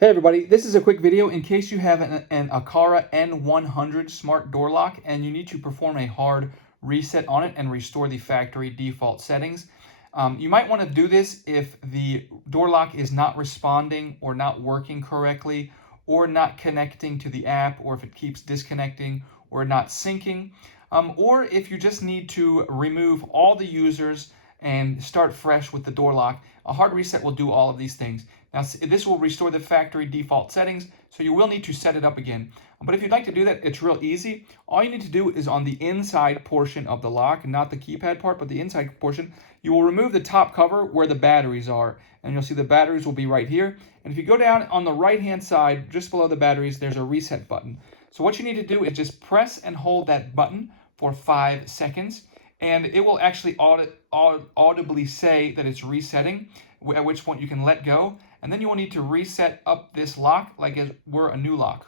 Hey everybody, this is a quick video in case you have an Aqara N100 smart door lock and you need to perform a hard reset on it and restore the factory default settings. You might want to do this if the door lock is not responding or not working correctly or not connecting to the app, or if it keeps disconnecting or not syncing, or if you just need to remove all the users and start fresh with the door lock. A hard reset will do all of these things. Now, this will restore the factory default settings, so you will need to set it up again. But if you'd like to do that, it's real easy. All you need to do is on the inside portion of the lock, not the keypad part, but the inside portion, you will remove the top cover where the batteries are. And you'll see the batteries will be right here. And if you go down on the right-hand side, just below the batteries, there's a reset button. So what you need to do is just press and hold that button for 5 seconds, and it will actually audibly say that it's resetting, at which point you can let go, and then you will need to reset up this lock like it were a new lock.